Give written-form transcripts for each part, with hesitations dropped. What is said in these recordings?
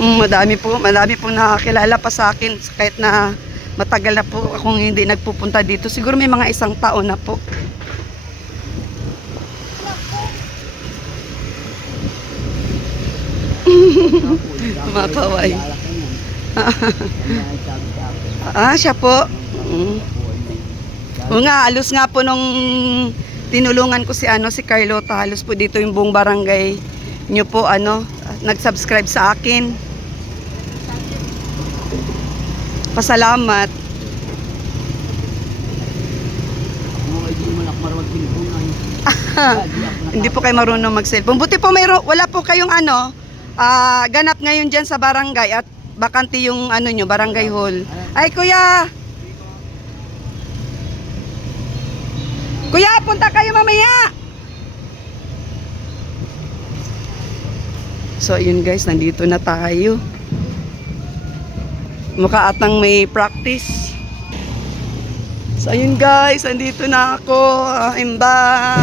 Madami po nakakilala pa sa akin kahit na matagal na po akong hindi nagpupunta dito. Siguro may mga 1 taon na po. Makaway. Siya po. O nga, alos nga po nung tinulungan ko si Carlota, halos po dito yung buong barangay nyo po nag-subscribe sa akin. Pasalamat. Hindi po kayo marunong mag-cellphone. Buti po wala po kayong ganap ngayon dyan sa barangay at bakante yung nyo, barangay hall. Ay kuya! Kuya, punta kayo mamaya! So yun guys, nandito na tayo. Mukha atang may practice. So ayun guys, nandito na ako. Imba.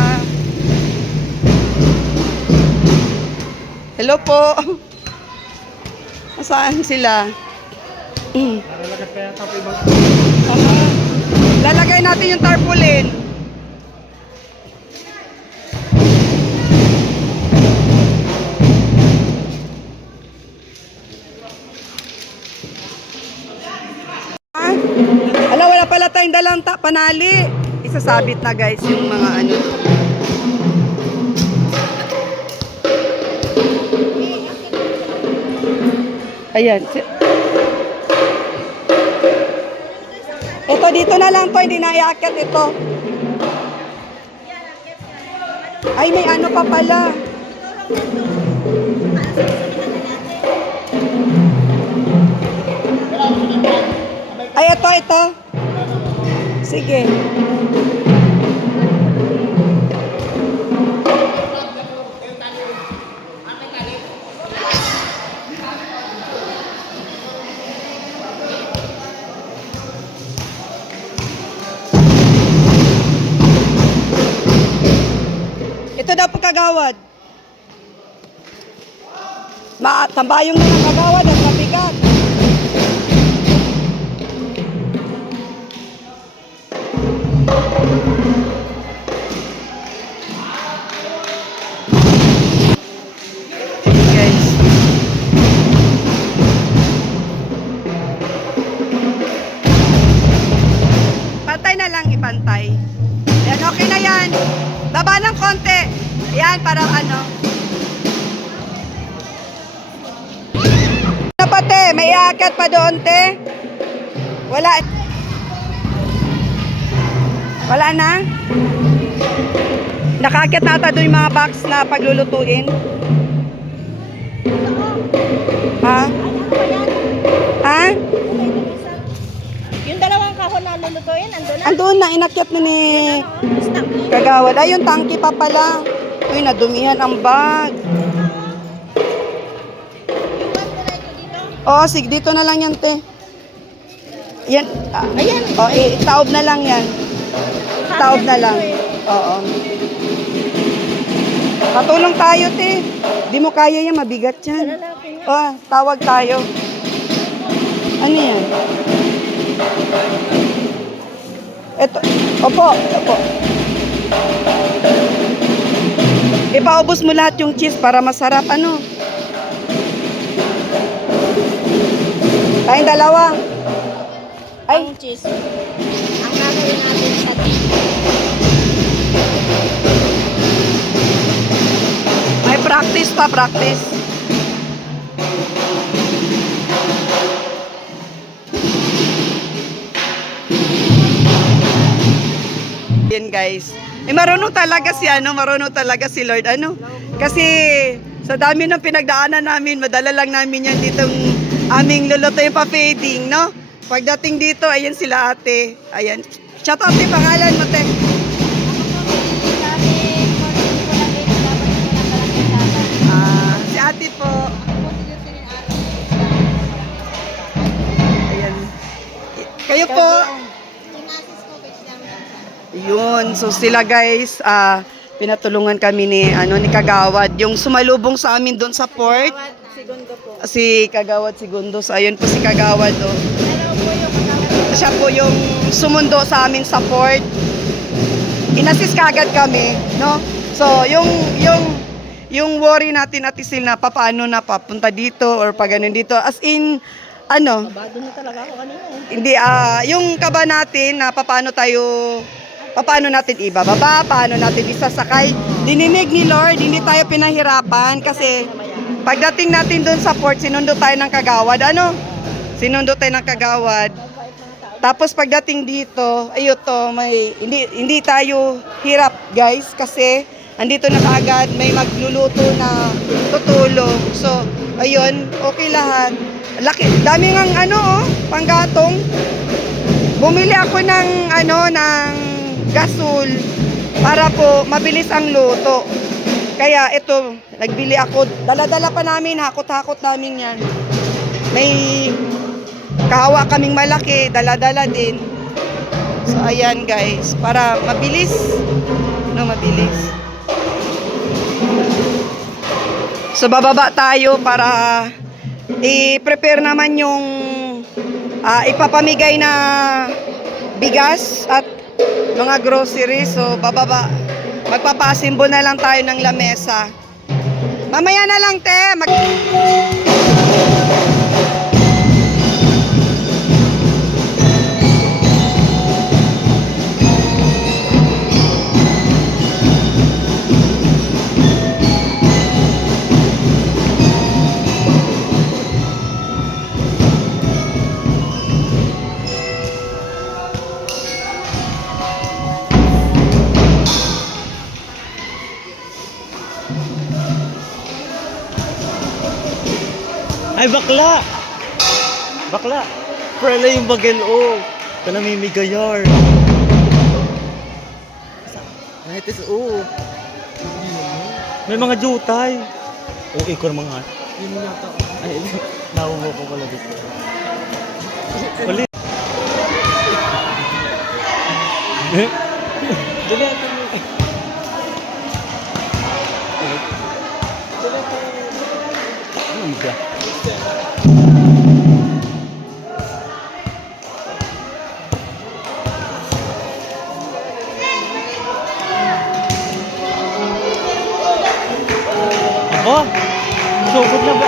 Hello po. Saan sila? Lalagay natin yung tarpaulin. Wala pala tayong dalang panali. Isasabit na guys yung mga Ayan. Ito dito na lang to, hindi na iakyat ito. Ay, may pa pala. Ay, ito. Sige. Ito daw po kagawad. Tambayong na ng kagawad at mabigat. Ipantay. Ayan, okay na yan. Baba ng konti. Ayan, parang pa te? May iakyat pa doon te? Wala. Wala na? Nakaakyat na ata doon yung mga box na paglulutuin. Ha? Ha? Yung dalawang kahon na lulutuin, andun na? Andun na, inakyat na ni kagawad. Ay, yung tangki pa pala. Uy, nadumihan ang bag. Oo, sige, dito na lang yan, te. Yan. Ayan. O, taob na lang yan. Taob na lang. Oo. Patulong tayo, te. Di mo kaya yan, mabigat yan. O, tawag tayo. Ano yan? Ito. Opo. Ipaubos mo lahat yung cheese para masarap. Tayong dalawa. Ay. Ang cheese. Ang gagawin natin sa May practice pa, practice. Yan guys. Marunong talaga si Lord. Kasi sa dami ng pinagdaanan namin, madala lang namin yan ditong aming luluto yung pa-fading, no? Pagdating dito, ayan sila ate. Ayan. Shout out yung pangalan mo, te. Si ate po. Ayan. Kayo po. Yun. So sila guys, pinatulungan kami ni Kagawad. Yung sumalubong sa amin doon sa port. Si Segundo po. Si Kagawad Segundo. So, ayun po si Kagawad. Oh. Hello po yung kasama. Siya po yung sumundo sa amin sa port. Inassist kagad kami, no? So, yung worry natin at isil na paano na papunta dito or pag ganun dito. As in, ano, Kabado na talaga ako kanina eh. hindi, yung kaba natin na paano natin ibababa, paano natin isasakay. Dininig ni Lord, hindi tayo pinahirapan kasi pagdating natin doon sa port, sinundo tayo ng Kagawad. Ano? Sinundo tayo ng Kagawad. Tapos pagdating dito, hindi tayo hirap guys kasi andito na kaagad may magluluto na tutulong. So, ayun, okay lahat. Dami ng panggatong. Bumili ako ng gasol para po mabilis ang luto. Kaya ito, nagbili ako. Dala-dala pa namin, hakot-hakot namin yan. May kahawa kaming malaki, dala-dala din. So, ayan guys, para mabilis. Mabilis. So, bababa tayo para i-prepare naman yung ipapamigay na bigas at mga groceries. So, bababa. Magpapasimbo na lang tayo ng lamesa. Mamaya na lang, te. Ay, bakla! Bakla! Prela yung bagel, oh! Ito namimigayar. Ay, ito, oh! May mga jutay. Okay ko naman nga. Yun yata. Ay, nawawa ko pala dito. Ulit. Dali ito mo. Ano ba? Aba, sugod na ba?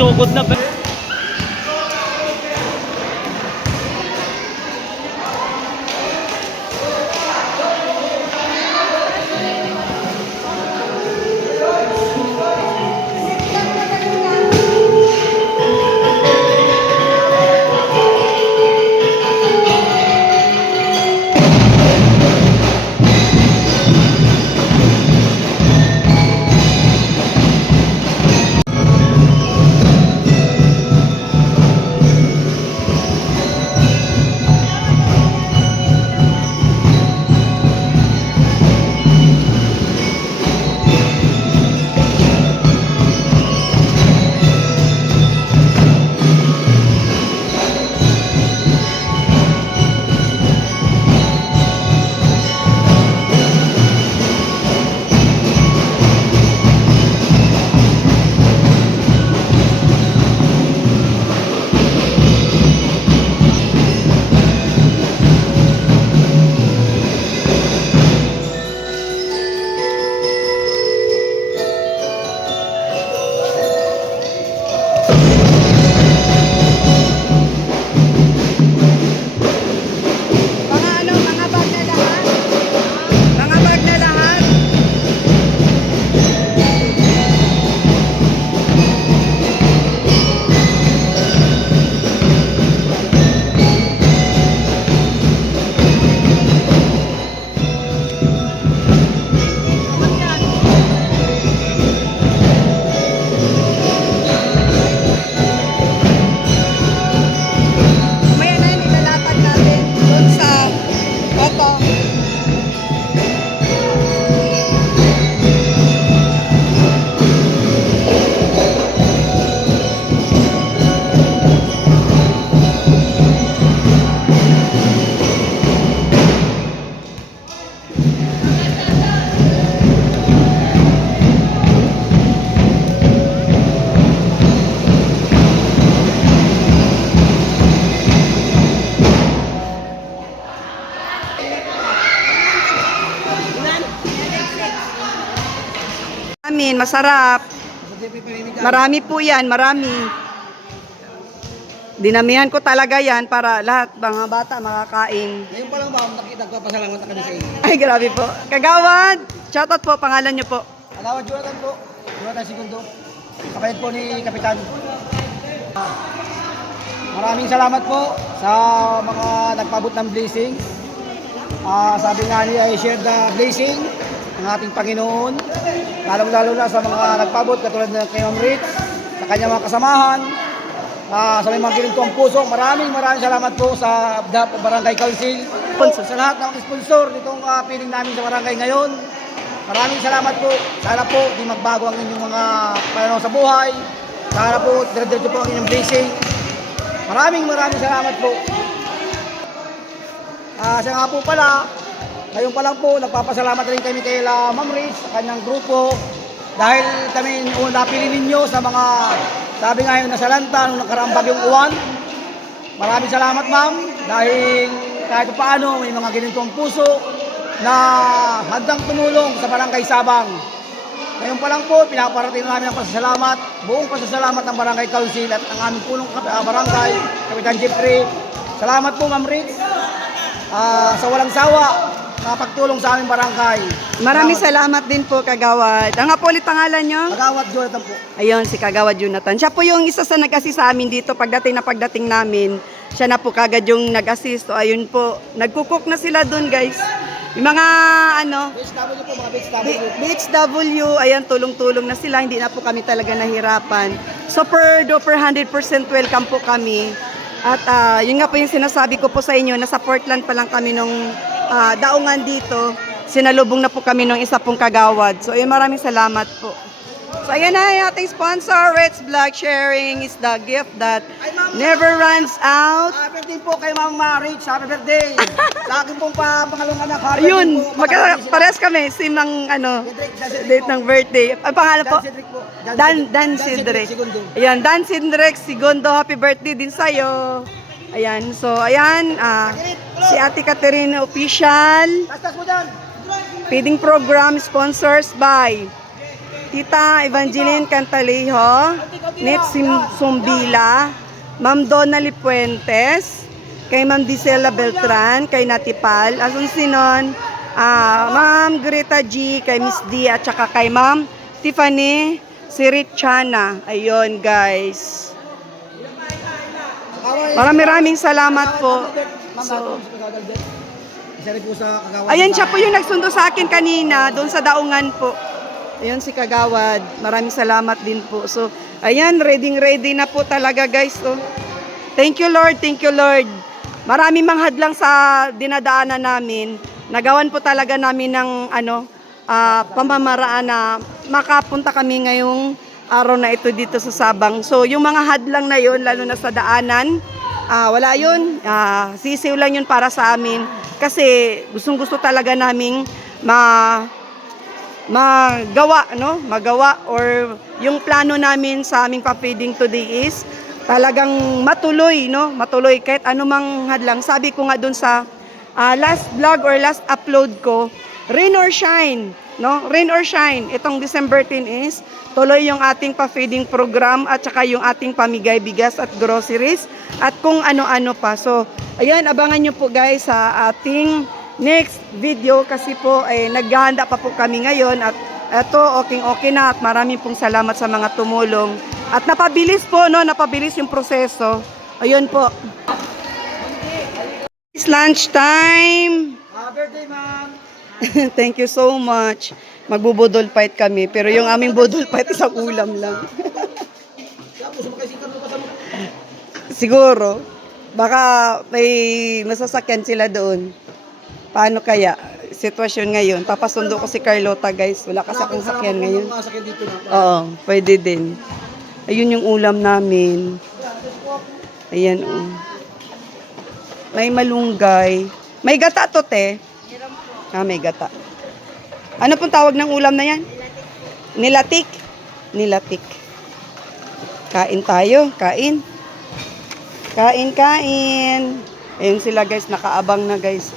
Sugod na ba? Amin, masarap. Marami po yan, marami. Dinamihan ko talaga yan para lahat mga bata makakain. Ngayon pa lang ba, nagpapasalamat na kami sa inyo. Ay, grabe po. Kagawad, shoutout po, pangalan nyo po. Alawad Jonathan po. Jonathan Segundo. Kapatid po ni Kapitan. Maraming salamat po sa mga nagpabot ng blessings. Sabi nga niya ay share the blessing ng ating Panginoon. Lalong-lalo na sa mga nagpabot katulad ng kay Ma'am Rich, sa kanyang mga kasamahan, sa may mga ginintong puso. Maraming salamat po sa DAP Barangay Council. Sa lahat ng sponsor nitong piling namin sa barangay ngayon. Maraming salamat po. Sana po di magbago ang inyong mga pananaw sa buhay. Sana po dire-diretso po ang inyong blessing. Maraming salamat po. Siya nga po pala, ngayon pa lang po, nagpapasalamat rin kami kay Ma'am Rich sa kanyang grupo. Dahil kami napili ninyo sa mga, sabi nga yung nasalanta nung nakaraang bagyong uwan. Maraming salamat ma'am, dahil kahit paano may mga ginintong puso na handang tumulong sa Barangay Sabang. Ngayon pa lang po, pinaparating namin ang pasasalamat, buong pasasalamat ng Barangay Council at ang aming punong barangay, Kapitan Jeffrey. Salamat po Ma'am Rich. Sa walang sawa na pagtulong sa aming barangay. Maraming salamat din po, Kagawad. Ang nga po ulit pangalan nyo? Kagawad Jonathan po. Ayun, si Kagawad Jonathan. Siya po yung isa sa nag-assist sa amin dito pagdating namin. Siya na po kagad yung nag-assist. So, ayun po. Nagkukok na sila dun, guys. Yung mga, BHW po, mga BHW. BHW, ayan, tulong-tulong na sila. Hindi na po kami talaga nahirapan. Super duper 100% welcome po kami. At yun nga po yung sinasabi ko po sa inyo, nasa Portland pa lang kami nung daungan dito. Sinalubong na po kami nung isa pong Kagawad. So, ayun, maraming salamat po. So, ayan na yung ating sponsor, Red's Vlog. Sharing is the gift that never runs out. Happy birthday po kay Ma'am Rich. Happy birthday. Sa akin pong pangalong anak. Happy Ayun, birthday po. pares kami. Si Mang, date ng birthday. Ang pangalan po? Dan Cedric po. Dan Cedric. Segundo. Ayan, Dan Cedric Segundo. Happy birthday din sa'yo. Ayan, so ayan, si Ate Catherine Official. Tastas mo dyan. Feeding program sponsors by Tita Evangeline Cantalejo, Net Sumbila, Ma'am Donna Lipuentes, kay Ma'am Disela Beltran, kay Natipal, Asunsinon, Ma'am Greta G, kay Miss D, at saka kay Ma'am Tiffany Sirichana. Ayun, guys. Maraming salamat po. So, isa rin po sa Kagawad. Ayan, siya po yung nagsundo sa akin kanina, doon sa daungan po. Ayun si Kagawad. Maraming salamat din po. So, ayan, ready na po talaga, guys. So, thank you, Lord. Thank you, Lord. Maraming manghadlang sa dinadaanan namin. Nagawan po talaga namin ng pamamaraan na makapunta kami ngayong araw na ito dito sa Sabang. So, yung mga hadlang na yun, lalo na sa daanan, wala yun. Sisiw lang yun para sa amin. Kasi gustong-gusto talaga naming magawa or yung plano namin sa aming pa-feeding today is talagang matuloy, matuloy kahit anumang hadlang. Sabi ko nga dun sa last vlog or last upload ko, rain or shine, rain or shine. Itong December 10 is tuloy yung ating pa-feeding program at saka yung ating pamigay bigas at groceries at kung ano-ano pa. So, ayan, abangan nyo po guys sa ating next video kasi po naghahanda pa po kami ngayon at ito okay na at maraming pong salamat sa mga tumulong. At napabilis po, napabilis yung proseso. Ayun po. It's lunch time. Birthday, ma'am. Thank you so much. Magbubudol fight kami, pero yung aming budol fight isang ulam lang. Siguro, baka may masasakyan sila doon. Paano kaya? Sitwasyon ngayon. Papasundo ko si Carlota, guys. Wala kasi akong sakyan ngayon. Oo, pwede din. Ayun yung ulam namin. Ayan, may malunggay. May gata to, te. May gata. Ano pong tawag ng ulam na yan? Nilatik. Nilatik. Kain tayo. Kain. Kain. Ayun sila guys. Nakaabang na guys.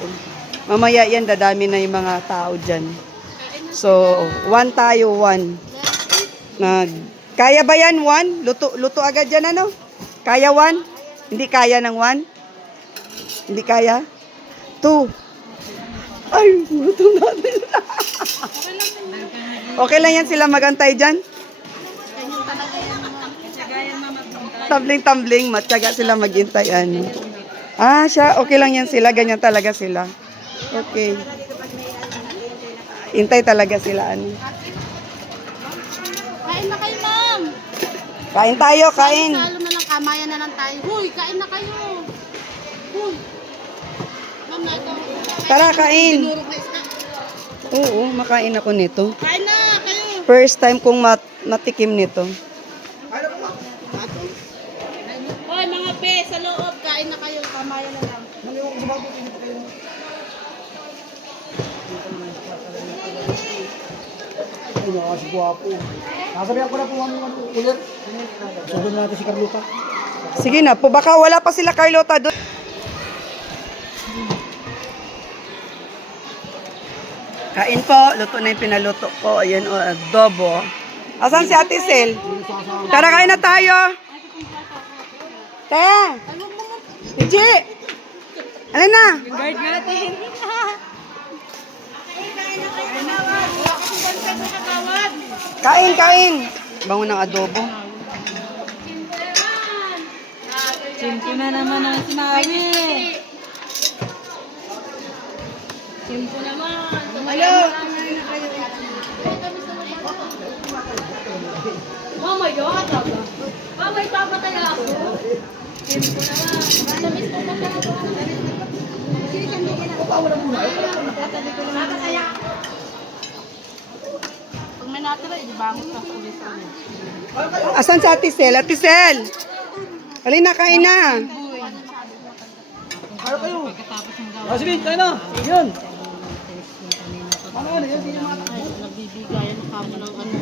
Mamaya yan. Dadami na yung mga tao dyan. So, one tayo, one. Kaya ba yan, 1? Luto agad yan, ano? Kaya 1? Hindi kaya ng 1? Hindi kaya? 2. Ay, luto natin. Okay lang yan sila magantay dyan? Tumbling, matyaga sila maghintay. Ano. Siya, okay lang yan sila. Ganyan talaga sila. Okay. Hintay talaga sila. Ano. Kain na kayo, ma'am. Kain tayo, kain. Salo na lang, kamayan na lang tayo. Huy, kain na kayo. Huy. Ma'am, na ito. Tara, kain. Tinurog na isda. Oo, makain ako nito. Kain na kayo. First time kong matikim nito. Hoy, mga pe, sa loob. Kain na kayo, kamayan na lang. Ay, nakakasi guwapo. Nasabihan ko na po kami ulit. Sundan natin si Carlota. Sige na po, baka wala pa sila Carlota doon. Kain po, luto na yung pinaluto ko. Ayan o, adobo. Asan si Ate Sel? Tara, kain na tayo. Te! Iji! Alin na? Guard natin. Kain! Bango ng adobo. Simpo na naman ang sinabi. Simpo naman. Hello. Mama, yun. Mama, ipapatay ako. Simpo naman. Tamis ko na siya. Pag may natira, ibangot na ulit sa amin. Asan si Ate Sel? Ate Sel! Alin na, kain na. Ayaw kayo. Sige, tayo na. Yan. Nagbibigayan na kamo ng ano.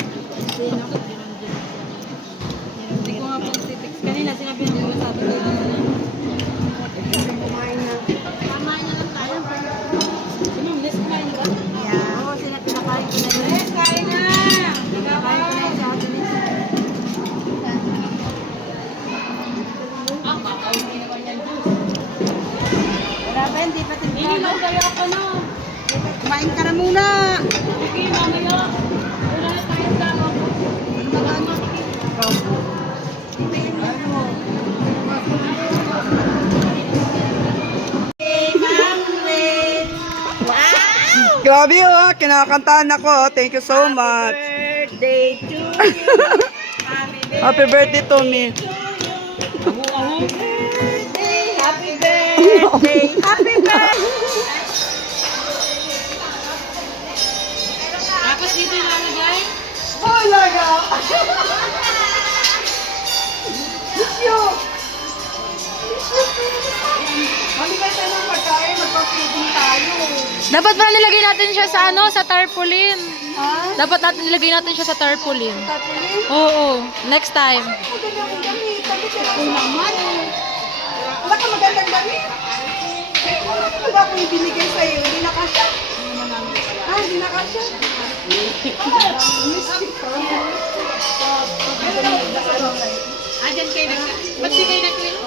Hindi ko nga pang titix. Kanina sinabi niyo ba sabi ko kumain na. Kumain na lang tayo. Ma'am, let's kumain ba? Yeah. Oo, pinakain ko na yun. Let's kain na! Pinakain ko na yun sa atin. Wala ba, hindi pa tinignan? Hindi lang kaya ka na. Kumain ka na muna. Sige, mamaya. Wala na tayo sa ano. Ano magano? Grabe kinakantahan ako. Thank you so much. Birthday to you. Happy birthday to me. Happy birthday. Happy birthday. Tapos dito ilalagay? Talaga! Mamigay tayo ng pagkain, magpa-feeding tayo. Dapat pala nilagay natin siya sa ano, sa tarpaulin. Dapat natin nilagay natin siya sa tarpaulin. Tapos Oo, next time. maganda akong gamit. Sabi ko, naman. Wala ka magandang gamit. Eh, wala talaga akong ibinigay sa'yo. Hindi na kasya. Hindi na kasya. Andyan kayo nag... Ba't di kayo nag-clean?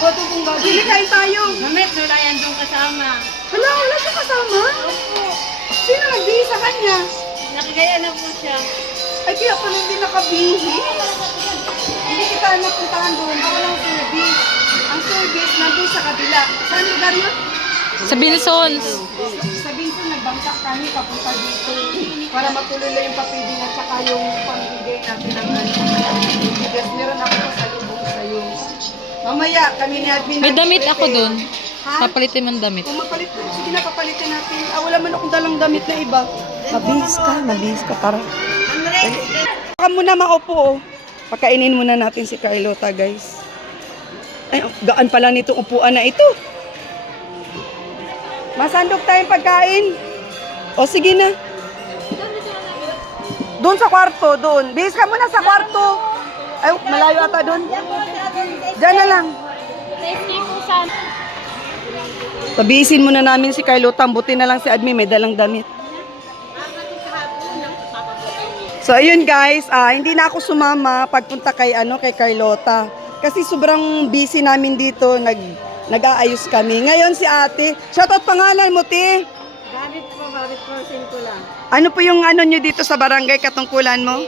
Boto kong bago. Bili kain tayo. Mamit, wala yan doon kasama. Wala siya kasama. Sino nagbihis sa kanya? Nakagaya na po siya. Ay, kaya pala hindi nakabihis. Hindi kita napuntahan doon. Walang service. Ang service nandun sa kabila. Saan lugar yun? Sa Binsons. Sa Binson, nagbangsak kami papunta dito. Para matuloy lang yung papiding at saka yung pambigay natin ng bigas. Meron ako sa lubong sa'yo. Mamaya, kami ni Admin. May damit ako dun. Ha? Papalitin mo ng damit. Kung mapalit, sige na, papalitin natin. Wala man akong dalang damit na iba. Mabihis ka, tara. Baka muna maupo, oh. Pakainin muna natin si Carlota, guys. Ay, gaan pa lang nitong upuan na ito. Masandok tayong pagkain. O, sige na. Doon sa kwarto, doon. Bihis ka muna sa kwarto. Ay, malayo ata doon. Diyan na lang. Safety po sana. Pabisin muna namin si Carlota. Buti na lang si Admi may dalang damit. So ayun guys, hindi na ako sumama pagpunta kay kay Carlota. Kasi sobrang busy namin dito, nag-aayos kami. Ngayon si Ate, shoutout pangalan mo, Te. Babit po, ko lang. Ano po yung nyo dito sa barangay katungkulan mo?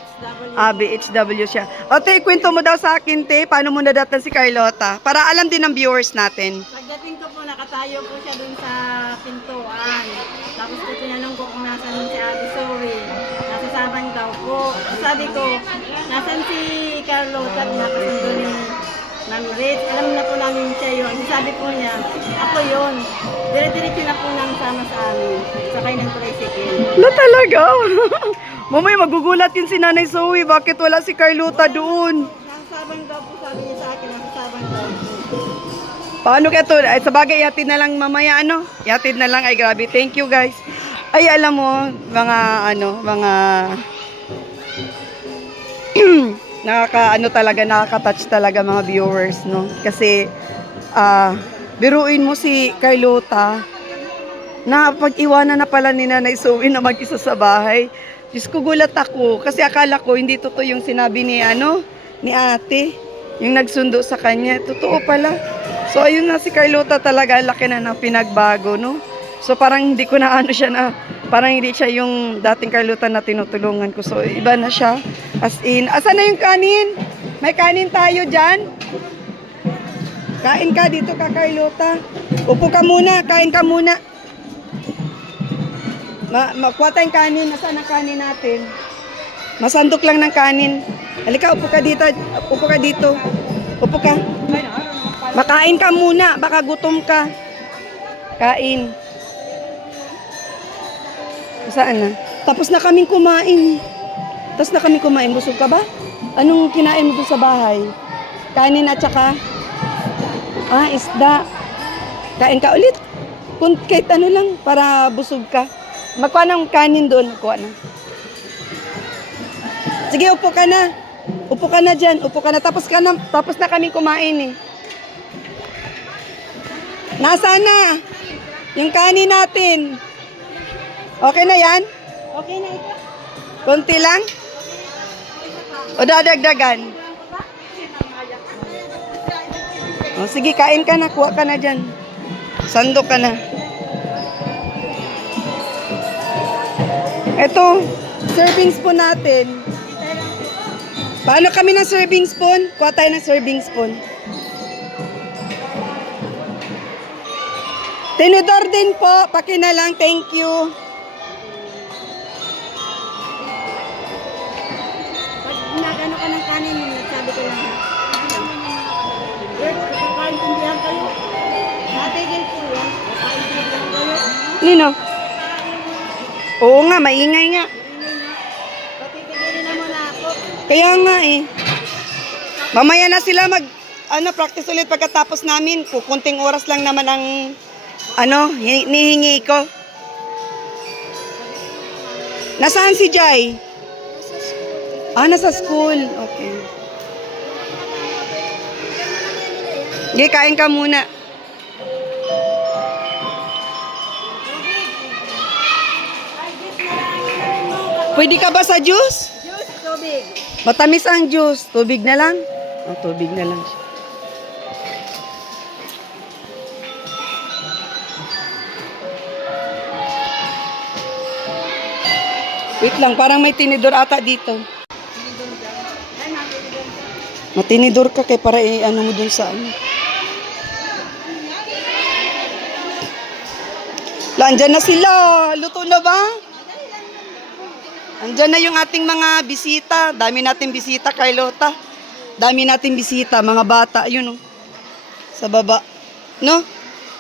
BHW siya. O Te, kwento mo daw sa akin, Te, paano mo nadatan si Carlota? Para alam din ng viewers natin. Pagdating ko po, nakatayo po siya dun sa pintuan. Tapos po tinanong ko kung nasan si Ate Zoe. Nasa Sabang daw po. Sabi ko, nasan si Carlota? Nakasundo ni Ma'am Rich. Alam na po namin siya yun. Sabi po niya, ako yun. Dire-diretso na po nang sama sa amin. Sakay ng tricycle. Na talaga? Mamay, magugulat yun si Nanay Zoe. Bakit wala si Carlota doon? Nasa Sabang daw po, sabi niya sa akin, nasa Sabang daw po. Paano kaya to? Ay, sa bagay, ihatid na lang mamaya, Ihatid na lang, ay grabe. Thank you, guys. Ay, alam mo, mga nakaka-touch talaga mga viewers, no? Kasi, biruin mo si Carlota, na pag-iwanan na pala ni Nanay Zoe na mag-isa sa bahay. Diyos ko, gulat ako. Kasi akala ko, hindi totoo yung sinabi ni ate, yung nagsundo sa kanya. Totoo pala. So, ayun na si Carlota talaga, laki na ng pinagbago, no? So, parang hindi ko na parang hindi siya yung dating Carlota na tinutulungan ko. So, iba na siya. As in, asan na yung kanin? May kanin tayo dyan? Kain ka dito ka, Carlota. Upo ka muna, kain ka muna. Makuha tayong kanin. Nasaan ang kanin natin? Masandok lang ng kanin. Halika, upo ka dito. Upo ka dito. Upo ka. Makain ka muna, baka gutom ka. Kain. Saan na? Tapos na kaming kumain. Busog ka ba? Anong kinain mo doon sa bahay? Kanin at saka? Isda. Kain ka ulit. Kahit lang, para busog ka. Magkuha ng kanin doon. Magkuha na. Sige, upo ka na. Upo ka na dyan. Upo ka na. Tapos na kaming kumain eh. Nasaan na? Yung kanin natin. Okay na yan? Okay na ito. Konti lang? O dadagdagan? O sige, kain ka na. Kuha ka na dyan. Sandok ka na. Ito, serving spoon natin. Paano kami ng serving spoon? Kuha tayo ng serving spoon. Tinidor din po. Paki na lang. Thank you. Pag nagano ka ng kanin, nagsabi ko lang. Yes, kakaintindihan kayo. Natigil po yan. Kakaintindihan kayo. Nino? Oo nga, maingay nga. Patitigilin na muna ako. Kaya nga eh. Mamaya na sila practice ulit pagkatapos namin. Kunting oras lang naman ang nihingi ko. Nasaan si Jai? Nasa school. Okay. Sige, kain ka muna. Pwede ka ba sa juice? Juice, tubig. Matamis ang juice. Tubig na lang? Tubig na lang siya. Wait lang, parang may tinidor ata dito. Matinidor ka kay para mo dun sa Andyan na sila. Luto na ba? Andyan na yung ating mga bisita. Dami nating bisita, Carlota. Dami nating bisita, mga bata. Ayun, sa baba. No?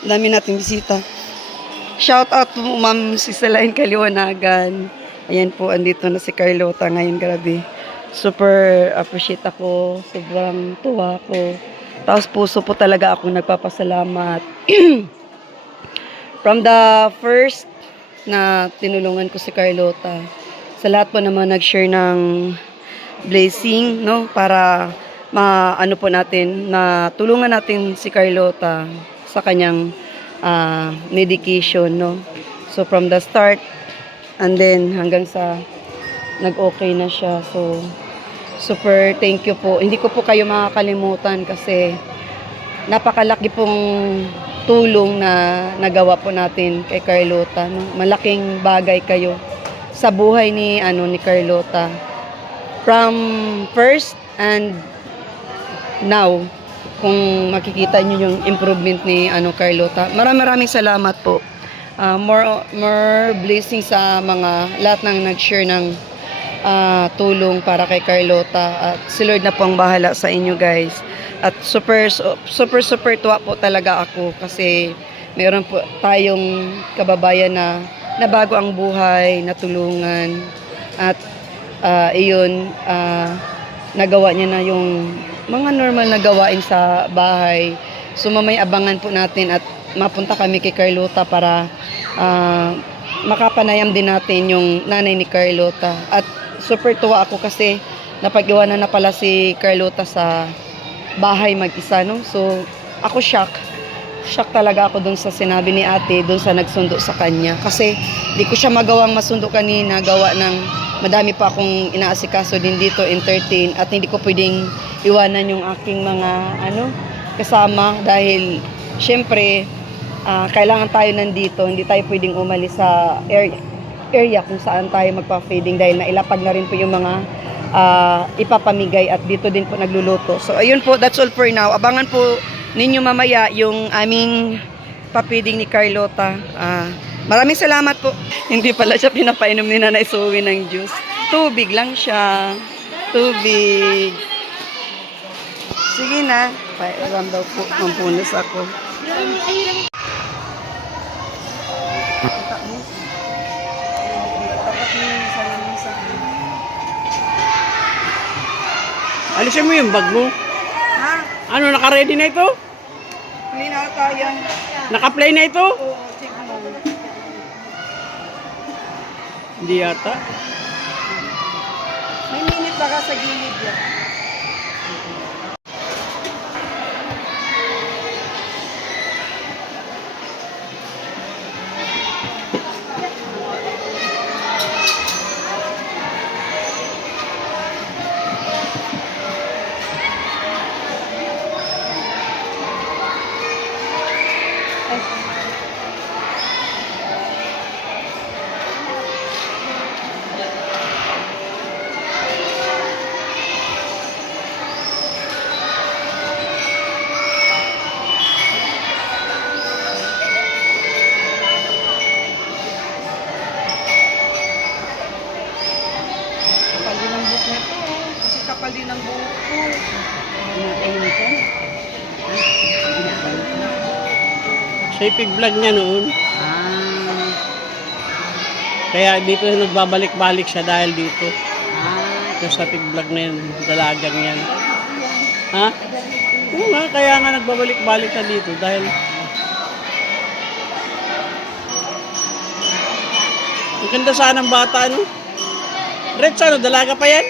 Dami nating bisita. Shout out po, Ma'am Sisalain Kaliwanagan. Ayan po, andito na si Carlota ngayon, grabe. Super appreciate ako. Sobrang tuwa ko. Tapos puso po talaga ako nagpapasalamat. From the first na tinulungan ko si Carlota, sa lahat po naman nag-share ng blessing, no? Para po natin, na tulungan natin si Carlota sa kanyang medication, no? So from the start and then hanggang sa nag-okay na siya. So super thank you po. Hindi ko po kayo makakalimutan kasi napakalaki pong tulong na nagawa po natin kay Carlota, no? Malaking bagay kayo sa buhay ni Carlota. From first and now, kung makikita niyo yung improvement ni Carlota. Maraming salamat po. More blessings sa mga lahat ng nag-share ng tulong para kay Carlota. At si Lord na po ang bahala sa inyo, guys. At super tuwa po talaga ako kasi meron po tayong kababayan na nabago ang buhay, natulungan. At iyon, nagawa niya na yung mga normal na gawain sa bahay. So mamay abangan po natin at mapunta kami kay Carlota para makapanayam din natin yung nanay ni Carlota. At super tuwa ako kasi napag-iwanan na pala si Carlota sa bahay mag-isa, no? So ako shock talaga ako dun sa sinabi ni ate, dun sa nagsundo sa kanya. Kasi di ko siya magawang masundo kanina, gawa ng madami pa akong inaasikaso din dito, entertain, at hindi ko pwedeng iwanan yung aking mga kasama dahil syempre kailangan tayo nandito, hindi tayo pwedeng umalis sa area kung saan tayo magpa-feeding dahil nailapag na rin po yung mga ipapamigay at dito din po nagluluto. So ayun po, that's all for now. Abangan po ninyo mamaya yung aming papiding ni Carlota. Maraming salamat po. Hindi pala siya pinapainom ni Nanay Zoe ng juice. Tubig lang siya. Tubig. Sige na. Pairam daw po. Mampunas ako. Alisin mo yung bag mo. Ha? Ano, naka-ready na ito? Hindi na kaya. Naka-play na ito? Oo, check mo. Hindi yata. May minute baka sa gilid yan. Kapal din ang buhok nito. Kasi kapal din ang buhok ko. Siya yung pig-vlog niya noon. Kaya dito nagbabalik-balik siya dahil dito. Ito sa pig-vlog na yan, dalagang yan. Ha? Oo nga, kaya nga nagbabalik-balik siya dito dahil ang ganda sana ng bata, no? Red, ano, dalaga pa yan?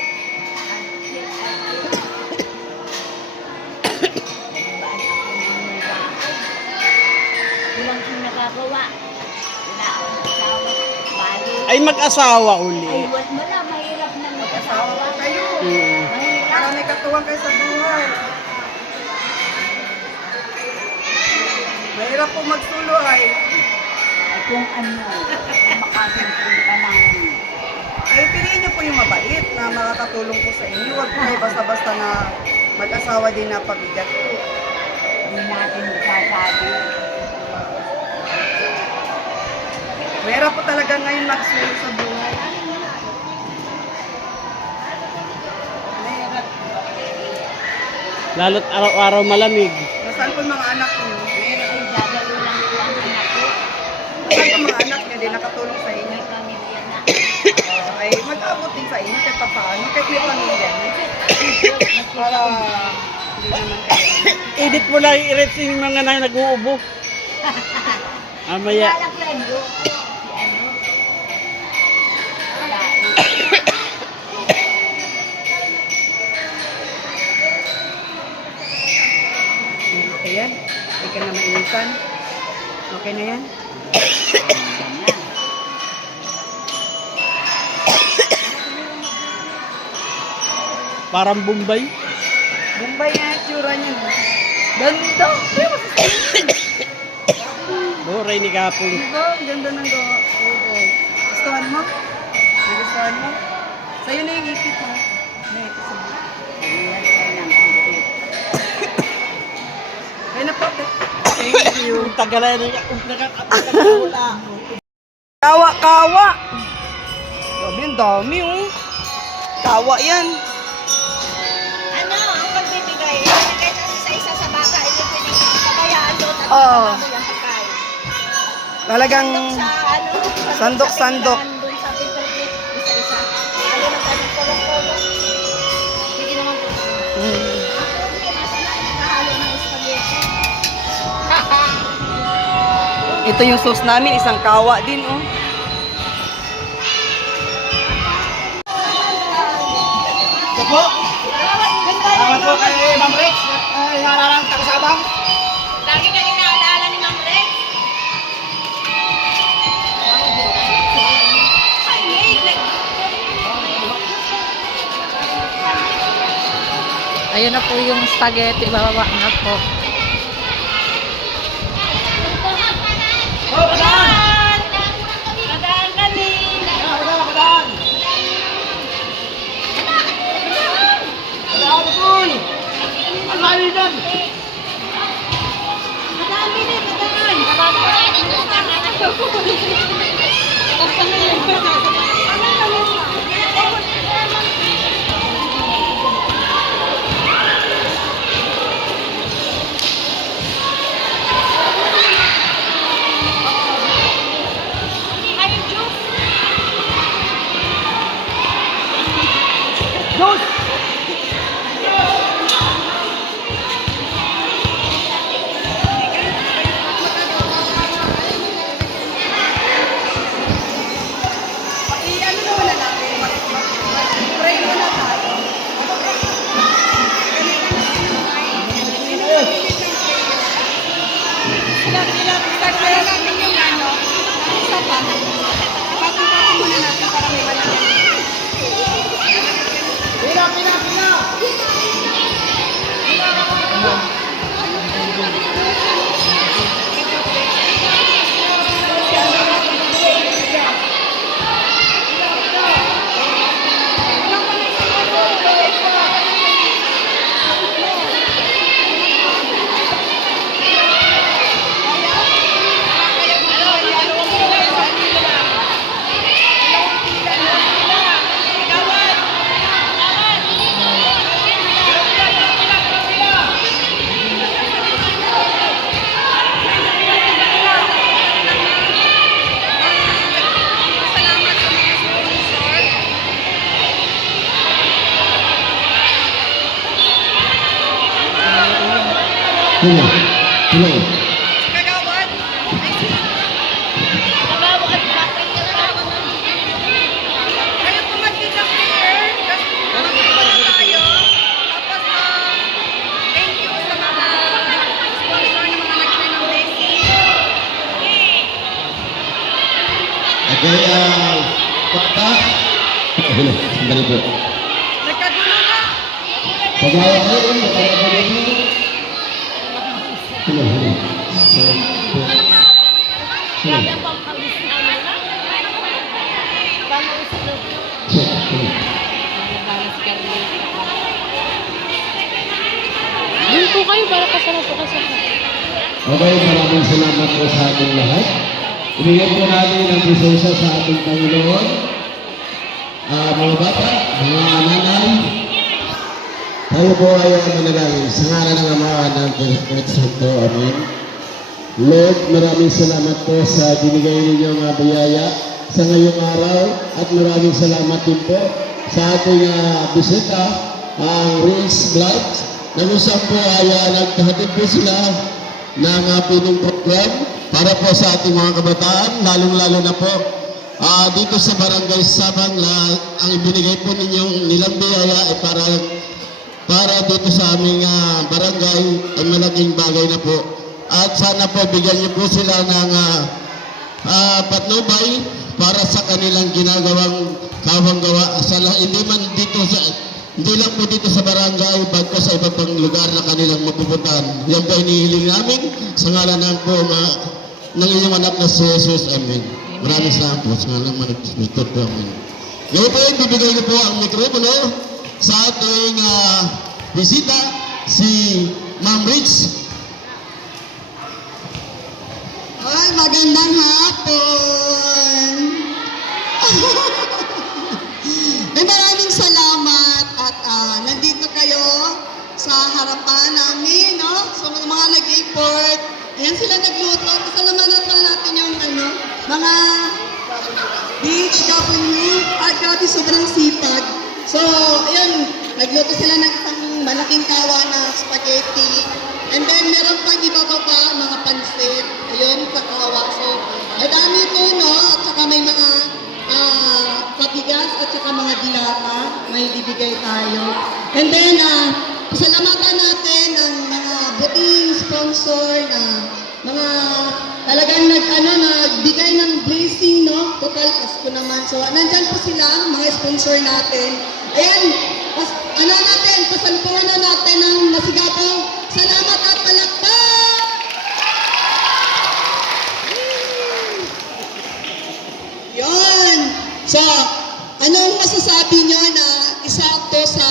Ay, mag-asawa uli. Mag-asawa kayo. Mm. Para may katuwang kayo sa buhay. Mahirap po magsulo ay. Kung makasintong ka ng Ay, piliin niyo po yung mabait na makakatulong po sa inyo. Huwag po kayo basta-basta na mag-asawa din na pabigat po. hindi natin sasabi. Mahirap po talaga ngayon magsulo sa buhay. Mahirap. Lalo't araw-araw malamig. Nasaan po yung mga anak niyo? Pero ay dadalo lang po ang anak ko. Nasaan po mga anak niyo din nakatulong sa inyo? May pamilya na. Ay, mag-abot din sa inyo kahit papaano, kahit may pamilya niyo. Para hindi naman kayo. Edit mo lang i-reach yung mga nag-uubo. Amaya. Wala friend ko. Si ano? Wala. Ayan, hindi ka na mainitan. Okay na yan? Parang Bombay. Bombay yan, tsura niyan. Ganda! Buray ni Kapoy. Diba? Ang ganda ng gawa. Oo. Gustuhan mo? Gustuhan mo? Sa'yo na yung ipit ha. Kaya na po. Thank you. Tagalan niya. Nakakapagkakawala. Kawa! Grabe, ang dami oh. Kawa yan. Ano, ang pagbibigay, ilagay natin sa isa sa bata, hindi pwede pabayaan doon at Oo. bago yung pagkain. Talagang Sa ano, Sandok-sandok. sa tindahan, doon sa paper plate, isa-isa. Lalo na tayo kolong-kolong. Sige naman po. Ako, hindi nasa na, nakahalo ng spaghetti. ito yung sauce namin, isang kawa din oh. Ito po. Salamat po kay Ma'am Rex. Ay, naralang takasabang. Lagi ka rin naalala ni Ma'am Rex. Ay, wait, Ayun na po yung spaghetti, bababa na po. Oh, padaan! Padaan kami. Padaan! Padaan po! Ang layo dyan! Padaan, Bini, padaan. Juice! Pila, pila, pila! Okay, pakta. Hello, sandali po. Nagkagulo na. Paglawa kayo, magkakagulo mo. Hello, hello. Hello. Check, hello. Doon po kayo para kasama po kasi ako. Okay, maraming salamat po sa ating lahat. Ibigay po natin ang presensya sa ating Panginoon. Mga bata, mga nanay, tayo po ay manalangin sa ngalan ng Ama ng Espiritu Santo. Amen. Lord, maraming salamat po sa binigay ninyong biyaya sa ngayong araw at maraming salamat din po sa ating bisita, ang Race Blood, na kung saan po ay naghahatid po sila ng piling program para po sa ating mga kabataan, lalong-lalo na po dito sa Barangay Sabang na ang ibinigay po nilang biyaya ay para dito sa aming barangay ay malaking bagay na po. at sana po bigyan niyo po sila ng patnubay para sa kanilang ginagawang kawang-gawa hindi lang po dito sa barangay, bagko sa iba pang lugar na kanilang mapupuntahan. Yan po inihiling namin sa ngalan ng po ng inyong anak na si Jesus. Amen. Maraming salamat po sa ngalan ng managpipito po. Amen. Ngayon po yung bibigay ko po ang mikropono sa ating bisita, si Ma'am Rich. Ay, magandang hapon! Ay, maraming salamat at nandito kayo sa harapan namin, no? So, mga nag-import. Ayan sila nagluto. Pasalamatan natin yung mga BHW. At grabe, sobrang sipag. So, ayun, nagluto sila ng isang malaking kawa na spaghetti. And then, meron pang ibababa, mga pansit. Ayun, sa kawa. So, madami ito, no? At saka may mga pabigas at saka mga dilata. May ibigay tayo. And then, pasalamatan natin ang mga buting sponsor na mga talagang nagbigay ng blessing, no? Total Pasko naman. So, nandyan po sila, mga sponsor natin. Ayan, pasalpungan na natin ng masigapang salamat at palakpak! Yon. So, anong masasabi nyo na isa to sa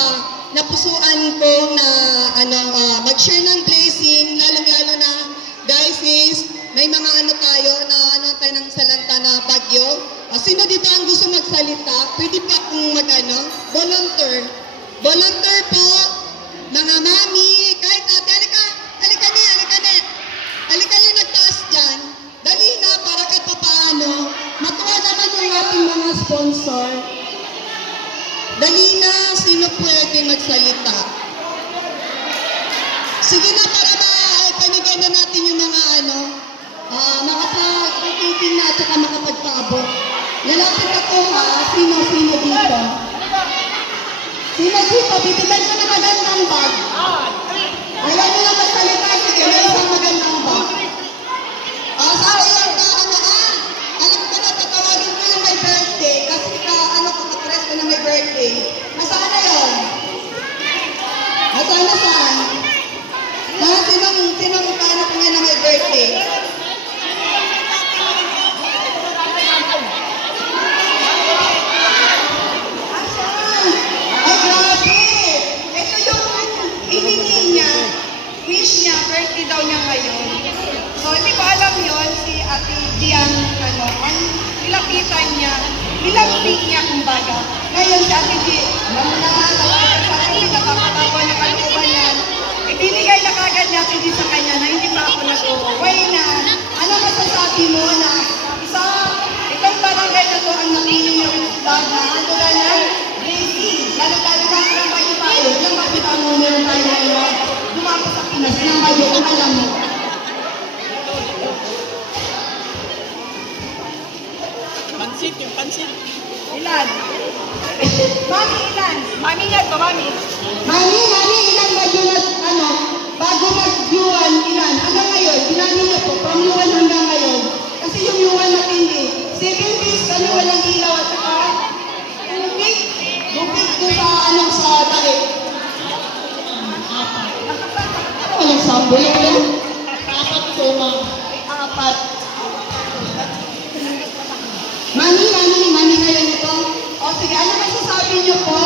napusuan ko na mag-share ng blessing, lalong-lalo na guys is may mga tayo tayo ng salanta na bagyo. Sino dito ang gusto magsalita? Pwede pa akong volunteer. Volunteer po, mga mami, kahit ate, halika niya, nagtaas dyan. Dali na para kahit paano. Matuwa naman yung ating mga sponsor. Dali na, sino pwede magsalita? Sige na, para mapanigay na natin yung mga makapag-taping na at saka makapagpaabot. Lalapit ako ha, sino dito? Sino dito? Bibigyan ko na magandang bag. Ayaw nyo na magsalita, sige, may isang magandang bag. Saan yung alam ko na, tatawagin ko yung may birthday kasi kapress ko na may birthday. Nasaan na yun? Saan? Sinong mukha ko niya na may birthday? Ay, grabe! Ito yung hiningi niya, wish niya, birthday daw niya ngayon. So, hindi ko alam yon si Ate Dian, ang nilapitan niya, nilamping niya kumbaga. Ngayon si Ate Di, alam mo na, sa akin, nakakatawa na kalooban niya. Ibinigay na kagad natin din sa kanya na hindi pa ako nag-uway na. Ano masasabi mo na itong barangay na to ang nakiling ng isdag na blessing. Lalo-lalo na ng bagyo tayo. Ilang bagyo tayo meron tayo ngayon. Dumako sa Pinas. Ilang bagyo kung alam mo. Yung pansit. Ilan? Mami, ilan? Mami nga to, mami. Mami, ilang bagyo na, bago mag-yuan, ilan? Hanggang ngayon, inanin niyo po, from yuan hanggang ngayon. Kasi yung yuan matindi. 7 days kami walang ilaw at saka tubig. Tubig doon sa tae. Walang sambo yan. 4 po, ma'am. 4. Mami ngayon ito. O sige, ano masasabi niyo po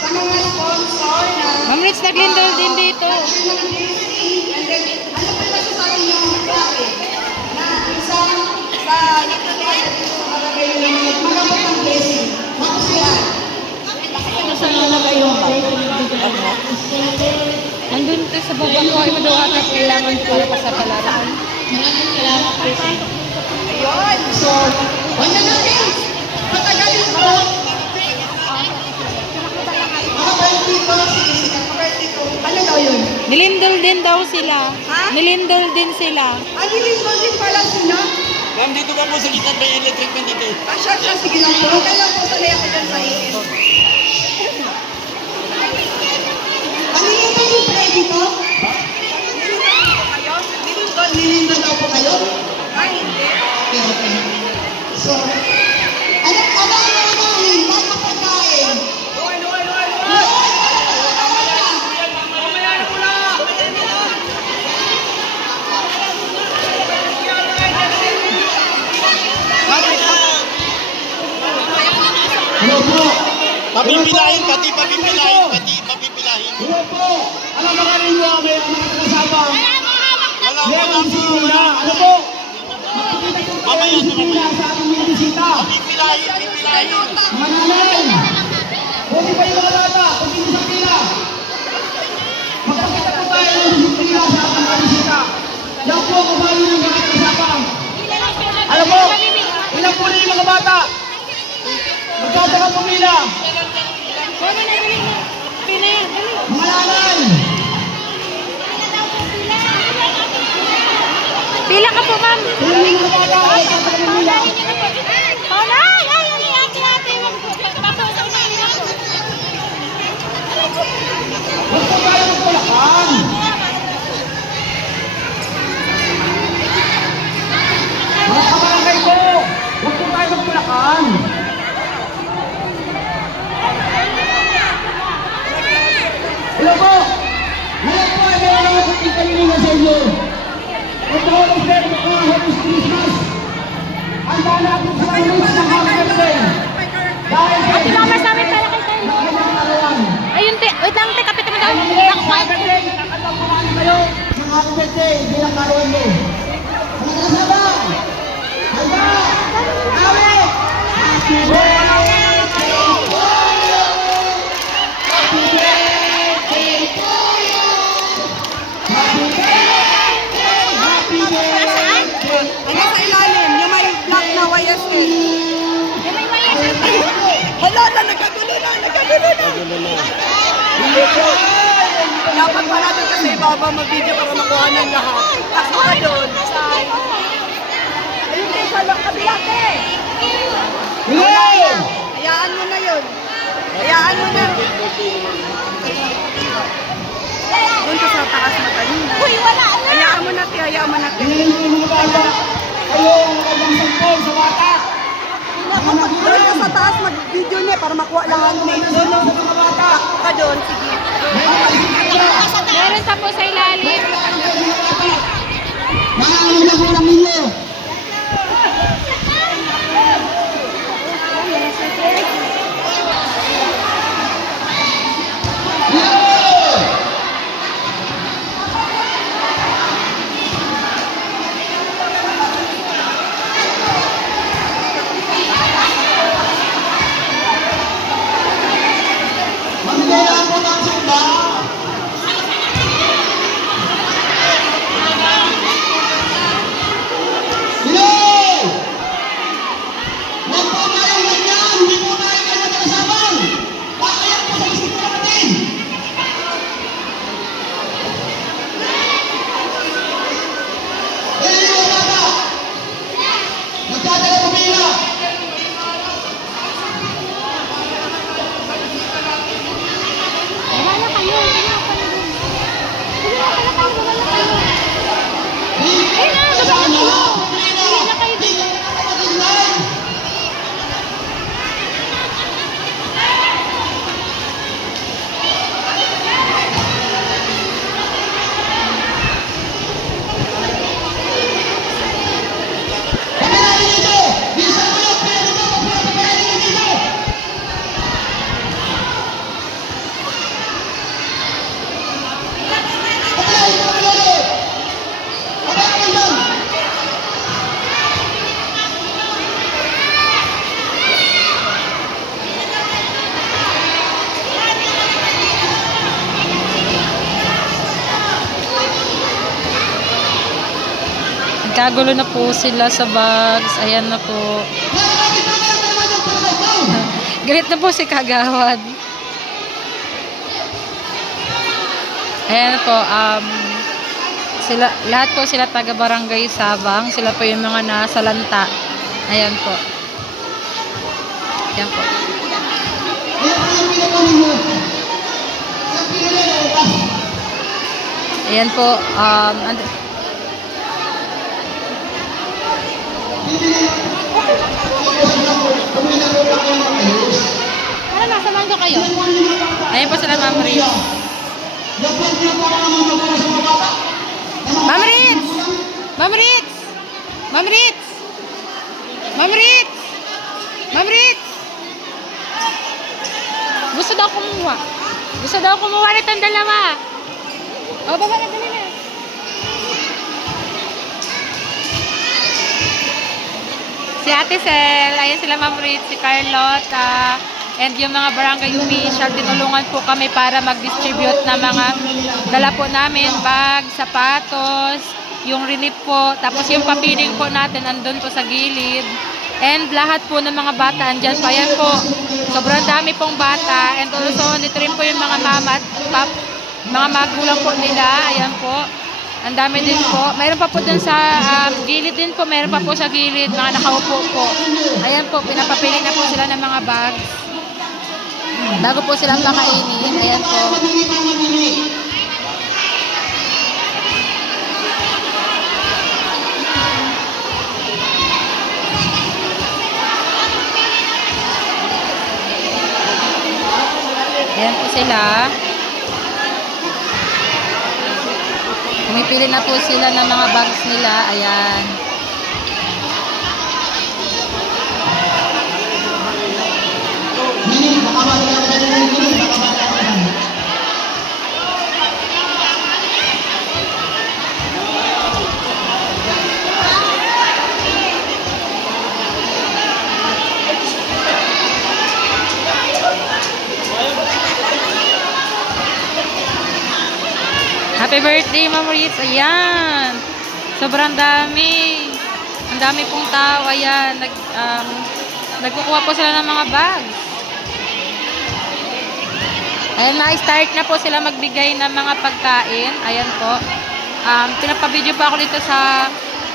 sa mga sponsor na Ma'am Rich, naglindol din dito. And then, ano po masasabi niyo bakit? Na isang sa nakikita dito sa barangay ng mga magandang blessing. Makusihan. Andun ka sa baba ko, ito daw ata kailangan para pa sa palaran. Maraming salamat po. Ayun. So, wala na natin. Patagalin ko. Birthday ko. Sige. Birthday ko. Ano daw yun? Nilindol din daw sila. Ha? Nilindol din sila. Nilindol din pala sila. Ma'am, dito ba po sa likat may electric man dito? Siya, sige lang po. Okay lang po sa layak ko dyan sa iin. Ano yung pag-pray dito? Nilindol Magmirinda daw po kayo? Ay, hindi. Okay, okay. So, ano ang unahin? Bago pagkain? Hello po. Papipilahin, pati papipilahin, pati papipilahin. Hello po. Alam mo ka rin mo, may mga kasama. Meron sila. Ano po? Mamaya na mamaya. Sa ating mga bisita. Papipilahin, papipilahin. Mananay. Pwede pa yung mga bata. Kung hindi sa pila. Magpakita po tayo ng disiplina sa ating mga bisita. Yan po ang ugali ng mga kasama. Alam mo, ilang po rin yung mga bata. Magkatakan po pila. Mga nanay. Pila ka po, ma'am. Ilang yung mga bata. Magkatakan po pila. Huwag po tayo magpulakan. Mga kabarangay ko, huwag po tayo magpulakan. Hello po! Ngayon po ay meron ako sa tingkalingan sa inyo. Ito ang Fred Happy Christmas. Ang natin sa Christmas ng Happy Birthday. Dahil sa Ito lang mas namin pala kay Tayo. kanyang arawan. Ayun, wait lang, te, kapit mo daw. Alam niyo, sa birthday, nakakatawa po namin kayo ng Happy Birthday bilang karuan mo. Mga kasama! Handa! Awit! Happy birthday to you! Happy birthday to you! Happy birthday! Happy birthday! Ano sa ilalim? Yung may black na YSK. Hala na, nagkagulo na, nagkagulo na. Dapat pa natin kasi ibaba mag-video para makuha ng lahat. Takbo ka doon. Ayun din sa kabila, te. Hello! Hayaan mo na yun. Hayaan mo na. Doon ka sa taas matalim. Uy, wala na. Hayaan mo na, te. Hayaan mo na, te. Hindi yung mga bata. Kayo ang magandang sampol sa bata. Doon ka sa taas mag-video niya para makuha lahat. Doon Sa mga bata. ka doon. Sige. Meron pa po sa ilalim. Mga magulang ninyo. Magbigay ako ng sumba. Hello! Huwag po tayong ganyan. Hindi po tayo kayo magkasabang. Kakayak po sa bisita natin. Kaya yung mga bata. Nagdadala po pila. Wala na kayo. Wala na kayo. Wala na kayo. Wala na kayo. Ayun na, baba na kayo. Wala na kayo. Nagkagulo na po sila sa bags. Ayan na po. Galit na po si Kagawad. Ayan po, sila, lahat po sila taga Barangay Sabang. Sila po yung mga nasa lanta. Ayan po. Ayan po. Ayan po, Para nasa mangga kayo. Ayun po sila, Ma'am Ritz. Ma'am Ritz! Ma'am Ritz! Ma'am Ritz! Ma'am Ritz! Ma'am Ritz! Gusto daw kumuha. Gusto daw kumuha nitong dalawa. O, baba na, dali na. Si Ate Sel, ayan sila Ma'am Ritz, si Carlota, and yung mga barangay official, tinulungan po kami para mag-distribute ng mga dala po namin, bag, sapatos, yung relief po, tapos yung papiling po natin andun po sa gilid. And lahat po ng mga bata andyan po. Ayan po, sobrang dami pong bata. And also, nito rin po yung mga mama at mga magulang po nila. Ayan po. Ang dami din po. Mayroon pa po dun sa gilid din po. Mayroon pa po sa gilid. Mga nakaupo po. Ayan po, pinapapili na po sila ng mga bags. Bago po sila pakainin. Ayan po. Ayan po sila. Pumipili na po sila ng mga bags nila. Ayan. Happy birthday, Ma'am Ritz. Ayan. Sobrang dami. Ang dami pong tao. Ayan. Nagkukuha po sila ng mga bags. Ayan, na-start na po sila magbigay ng mga pagkain. Ayan po. Pinapabideo pa ako dito sa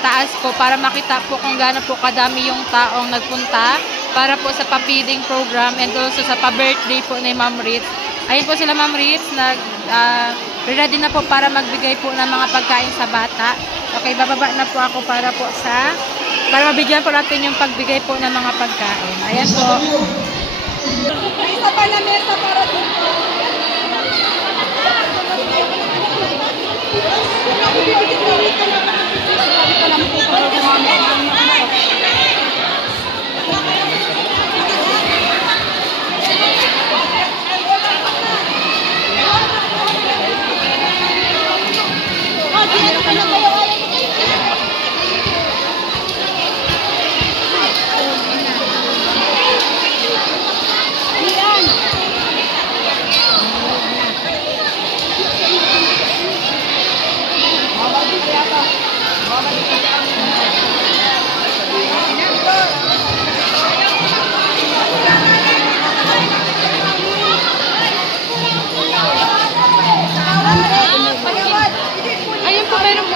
taas po para makita po kung gaano po kadami yung taong nagpunta para po sa pa-feeding program and also sa pa-birthday po ni Ma'am Ritz. Ayan po sila, Ma'am Ritz. Ready na po para magbigay po ng mga pagkain sa bata. Okay, bababa na po ako para mabigyan po natin yung pagbigay po ng mga pagkain. Ayan po. May isa pa na mesa para dito. Ayun po, meron po.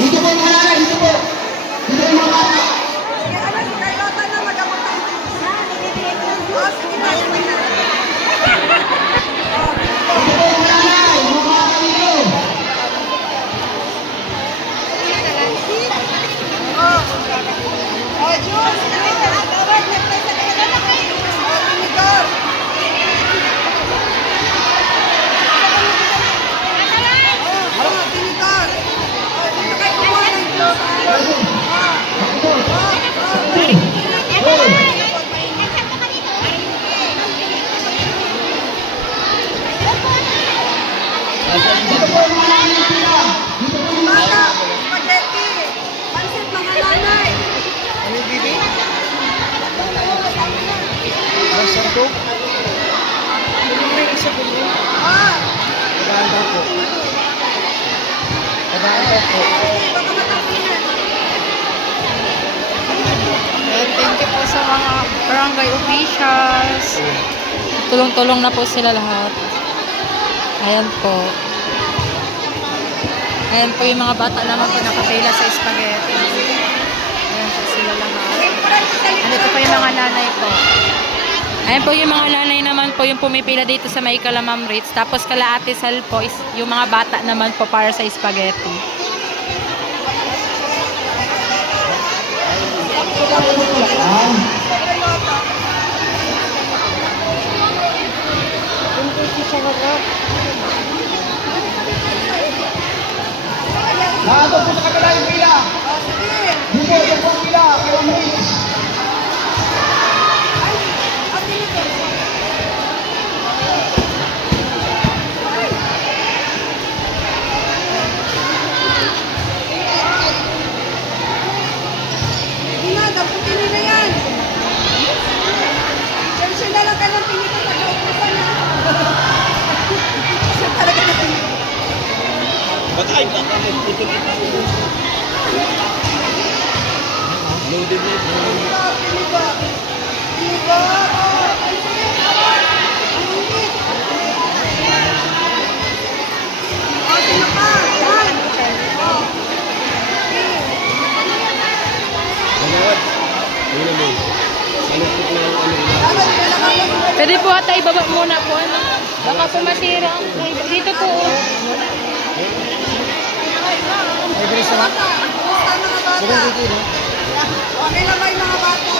Dito po mga nanay, dito po. Dito po mga bata. Dito po mga nanay, mga bata dito. Dito po mga nanay, dito. Dito po mga bata. Ano yung bibi? Masang to? May isa po yun. Paganda po. Paganda po. barangay officials. Tulong-tulong na po sila lahat. Ayan po. Ayan po yung mga bata naman po nakapila sa spaghetti. Ayan po sila lahat. Andito po yung mga nanay po. Ayan po yung mga nanay naman po yung pumipila dito sa may kala Ma'am Ritz. Tapos kala Ate Sal po is yung mga bata naman po para sa spaghetti. Nakatog po sa kabila yung pila. Dito, yung pong pila. Kay Ma'am Rich. Pwede po ata ibaba muna po. Ano? Baka po masira. Dito po. Okay lang ba yung mga bata?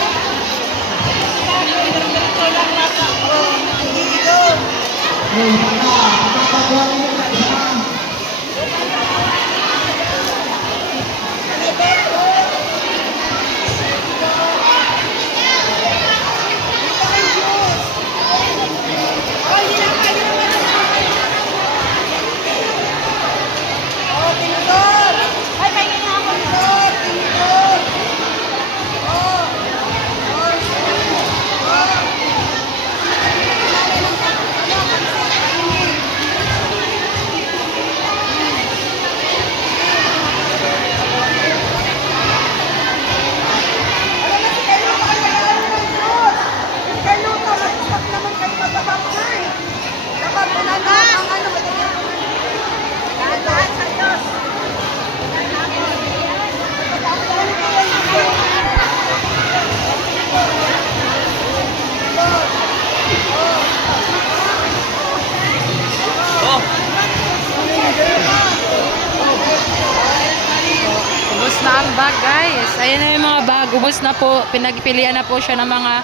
Ubus na ang bag, guys. Ayan na yung mga bag. Ubus na po. Pinagpilian na po siya ng mga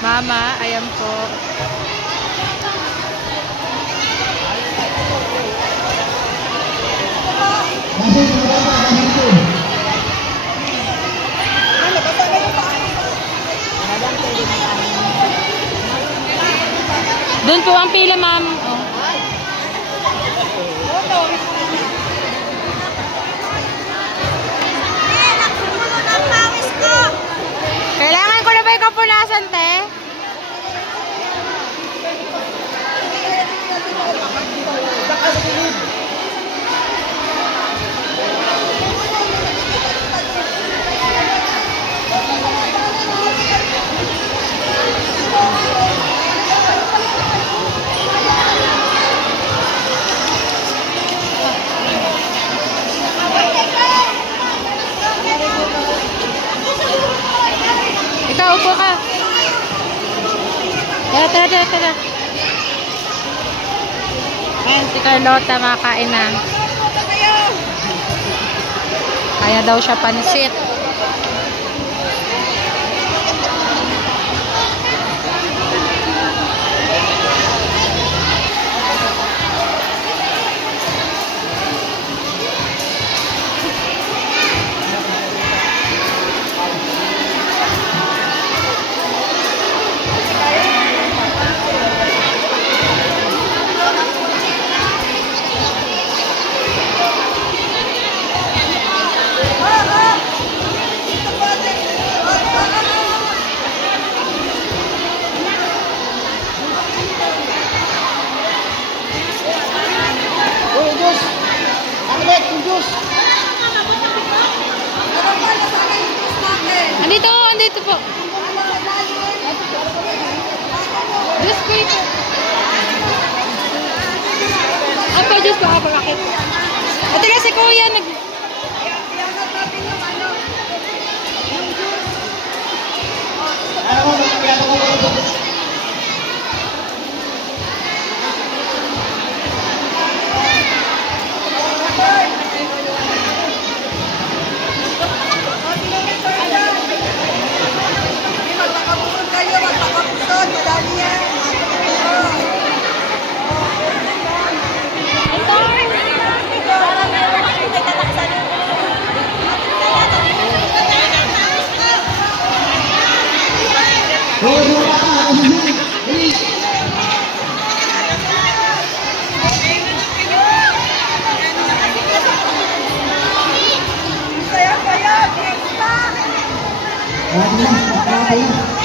mama. Ayan po. Doon po ang pila, ma'am. Oh. Kailangan ko na ba yung kapunasan, te? Ikaw, upo ka. Tara. Ayan, si Carlota makain na. Kaya daw siya pansit. Andito po. Diyos ko ito. Apa, Diyos ko, apa, bakit? Ito nga si Kuya, Magpakabusod kayo, magpakabusod. Madali yan. Saya-saya, fiesta! Ayan,